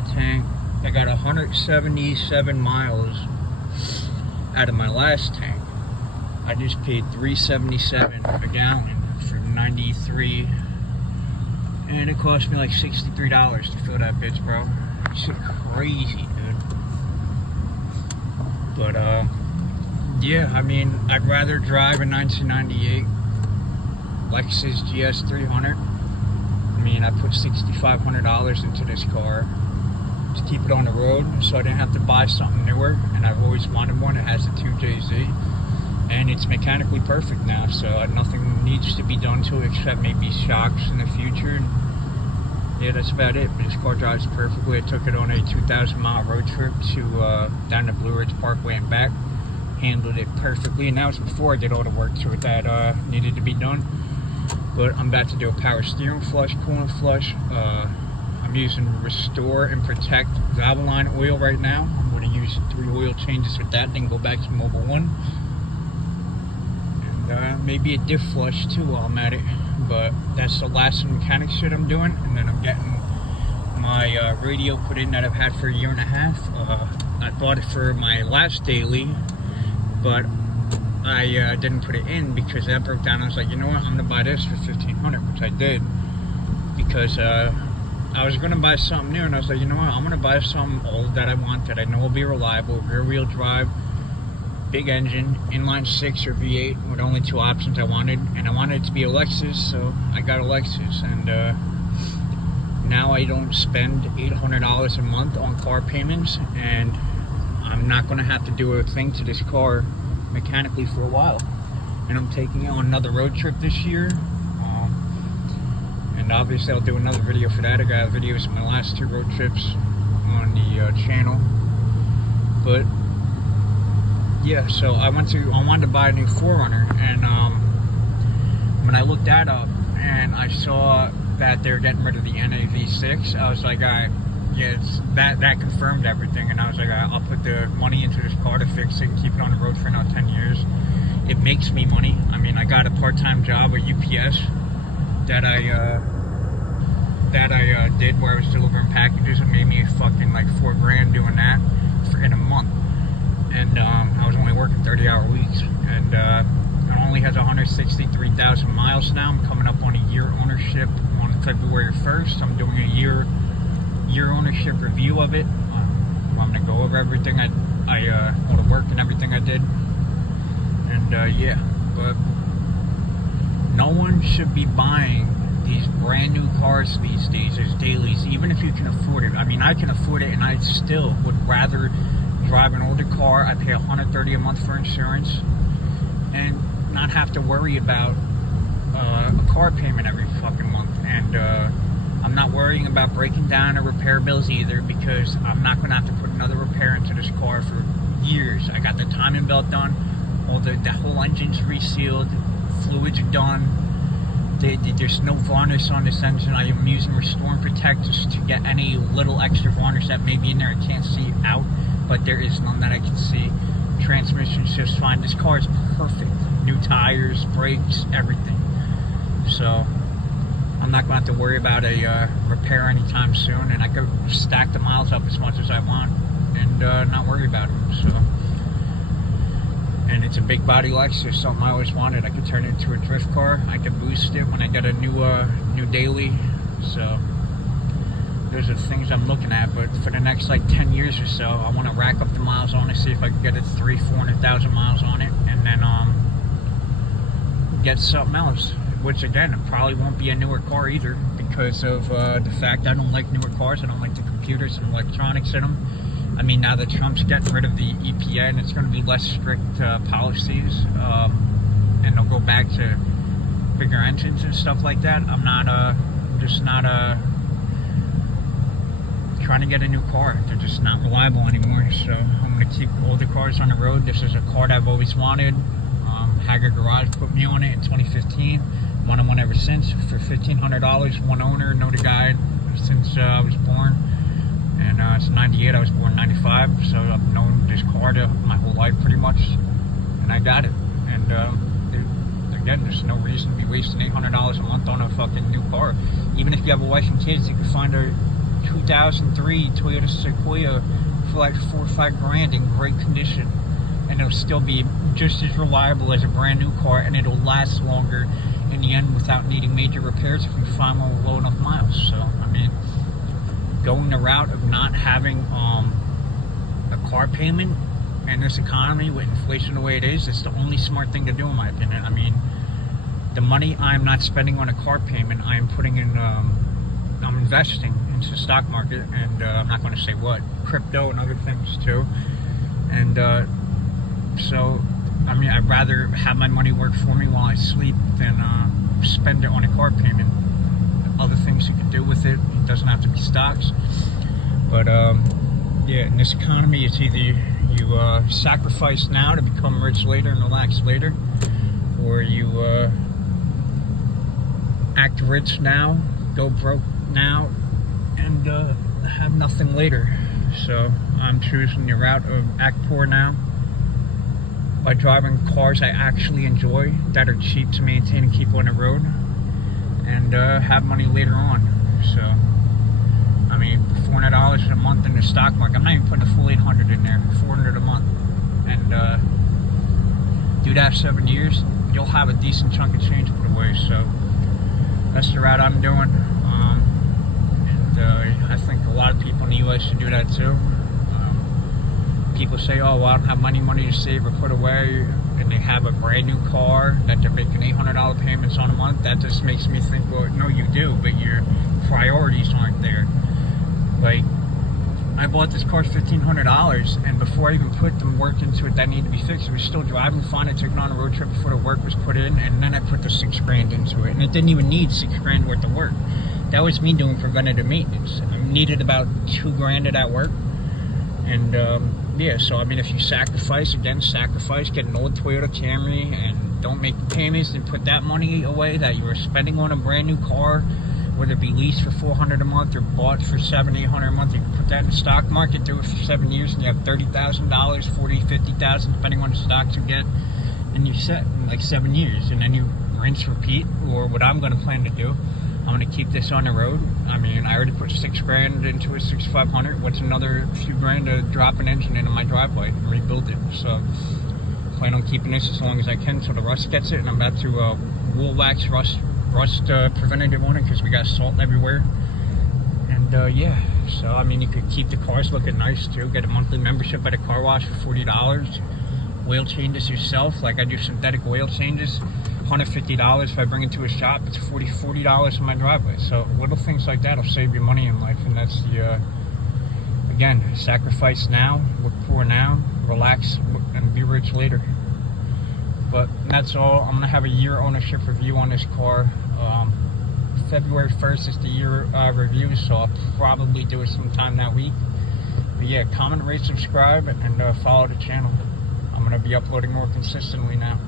my tank. I got 177 miles out of my last tank. I just paid $3.77 a gallon for 93, and it cost me like $63 to fill that bitch, bro. Shit crazy, dude. But yeah, I mean, I'd rather drive a 1998 Lexus GS 300. I mean, I put $6,500 into this car to keep it on the road, so I didn't have to buy something newer, and I've always wanted one. It has a 2JZ, and it's mechanically perfect now, so nothing needs to be done to it except maybe shocks in the future. And yeah, that's about it. But this car drives perfectly. I took it on a 2,000-mile road trip to down to Blue Ridge Parkway and back. Handled it perfectly, and that was before I did all the work to it that needed to be done. But I'm about to do a power steering flush, coolant flush. I'm using Restore and Protect Valvoline oil right now. I'm going to use 3 oil changes with that, then go back to Mobile 1. And maybe a diff flush too while I'm at it. But that's the last mechanic shit I'm doing. And then I'm getting my radio put in that I've had for a year and a half. I bought it for my last daily, but I didn't put it in because that broke down. I was like, you know what, I'm gonna buy this for $1,500, which I did, because I was gonna buy something new, and I was like, you know what, I'm gonna buy something old that I want, that I know will be reliable, rear wheel drive, big engine, inline 6 or V8 with only 2 options I wanted, and I wanted it to be a Lexus, so I got a Lexus. And now I don't spend $800 a month on car payments, and I'm not gonna have to do a thing to this car mechanically for a while. And I'm taking it on another road trip this year, and obviously I'll do another video for that. I got videos of my last 2 road trips on the channel. But yeah, so I wanted to buy a new 4Runner, and when I looked that up and I saw that they're getting rid of the NAV6, I was like, alright, yeah, that confirmed everything. And I was like, I'll put the money into this car to fix it and keep it on the road for another 10 years. It makes me money. I mean, I got a part-time job at UPS that I did, where I was delivering packages. It made me fucking like $4 grand doing that in a month. And I was only working 30-hour weeks. And it only has 163,000 miles now. I'm coming up on a year ownership on February 1st. I'm doing a year ownership review of it. I'm gonna go over everything all the work and everything I did. And yeah, but no one should be buying these brand new cars these days as dailies, even if you can afford it. I mean, I can afford it, and I still would rather drive an older car. I pay $130 a month for insurance and not have to worry about a car payment every fucking month. And I'm not worrying about breaking down or repair bills either, because I'm not going to have to put another repair into this car for years. I got the timing belt done, the whole engine's resealed, fluids are done. There's no varnish on this engine. I am using Restore and Protect just to get any little extra varnish that may be in there. I can't see out, but there is none that I can see. Transmission's just fine. This car is perfect. New tires, brakes, everything. So I'm not going to have to worry about a repair anytime soon, and I could stack the miles up as much as I want and not worry about it. So, and it's a big body Lexus, something I always wanted. I could turn it into a drift car. I could boost it when I get a new daily. So those are the things I'm looking at. But for the next like 10 years or so, I want to rack up the miles on it, see if I can get it 300,000-400,000 miles on it, and then get something else. Which again, it probably won't be a newer car either, because of the fact I don't like newer cars. I don't like the computers and electronics in them. I mean, now that Trump's getting rid of the EPA and it's going to be less strict policies, and they'll go back to bigger engines and stuff like that, I'm not just not trying to get a new car. They're just not reliable anymore. So I'm going to keep older cars on the road. This is a car that I've always wanted. Hager Garage put me on it in 2015. Wanted one ever since for $1,500, one owner, no the guide since I was born. And it's 98, I was born in 95, so I've known this car my whole life pretty much, and I got it. And again, there's no reason to be wasting $800 a month on a fucking new car. Even if you have a wife and kids, you can find a 2003 Toyota Sequoia for like 4 or 5 grand in great condition, and it'll still be just as reliable as a brand new car, and it'll last longer in the end without needing major repairs if we find one with low enough miles. So I mean, going the route of not having a car payment in this economy with inflation the way it is, it's the only smart thing to do in my opinion. I mean, the money I'm not spending on a car payment, I'm putting in, I'm investing into the stock market, and I'm not going to say what, crypto and other things too. And so, I mean, I'd rather have my money work for me while I sleep than spend it on a car payment. Other things you can do with it, it doesn't have to be stocks. But yeah, in this economy, it's either you sacrifice now to become rich later and relax later, or you act rich now, go broke now, and have nothing later. So I'm choosing the route of act poor now by driving cars I actually enjoy that are cheap to maintain and keep on the road, and have money later on. So I mean, $400 a month in the stock market, I'm not even putting a full 800 in there, $400 a month, and do that 7 years, you'll have a decent chunk of change put away. So that's the route I'm doing, and I think a lot of people in the U.S. should do that too. People say, oh, well, I don't have money to save or put away, and they have a brand new car that they're making $800 payments on a month. That just makes me think, well, no, you do, but your priorities aren't there. Like, I bought this car for $1,500, and before I even put the work into it that needed to be fixed, it was still driving fine. I took it on a road trip before the work was put in, and then I put the $6 grand into it, and it didn't even need $6 grand worth of work. That was me doing preventative maintenance. I needed about $2 grand of that work, and yeah. So I mean, if you sacrifice, get an old Toyota Camry, and don't make the payments, and put that money away that you were spending on a brand new car, whether it be leased for $400 a month or bought for $700, $800 a month, you can put that in the stock market, do it for 7 years, and you have $30,000, $40,000, $50,000, depending on the stocks you get, and you're set in like 7 years. And then you rinse, repeat, or what I'm going to plan to do, I'm going to keep this on the road. I mean, I already put $6 grand into it, $6,500. What's another few grand to drop an engine into my driveway and rebuild it? So I plan on keeping this as long as I can until the rust gets it, and I'm about to wool wax rust preventative on it because we got salt everywhere. And yeah, so I mean, you could keep the cars looking nice too. Get a monthly membership at a car wash for $40. Oil changes yourself, like I do synthetic oil changes, $150. If I bring it to a shop, it's $40 in my driveway. So little things like that will save you money in life, and that's the again, sacrifice now, look poor now, relax, and be rich later. But that's all. I'm going to have a year ownership review on this car. February 1st is the year review, so I'll probably do it sometime that week. But yeah, comment, rate, subscribe, and follow the channel. I'm going to be uploading more consistently now.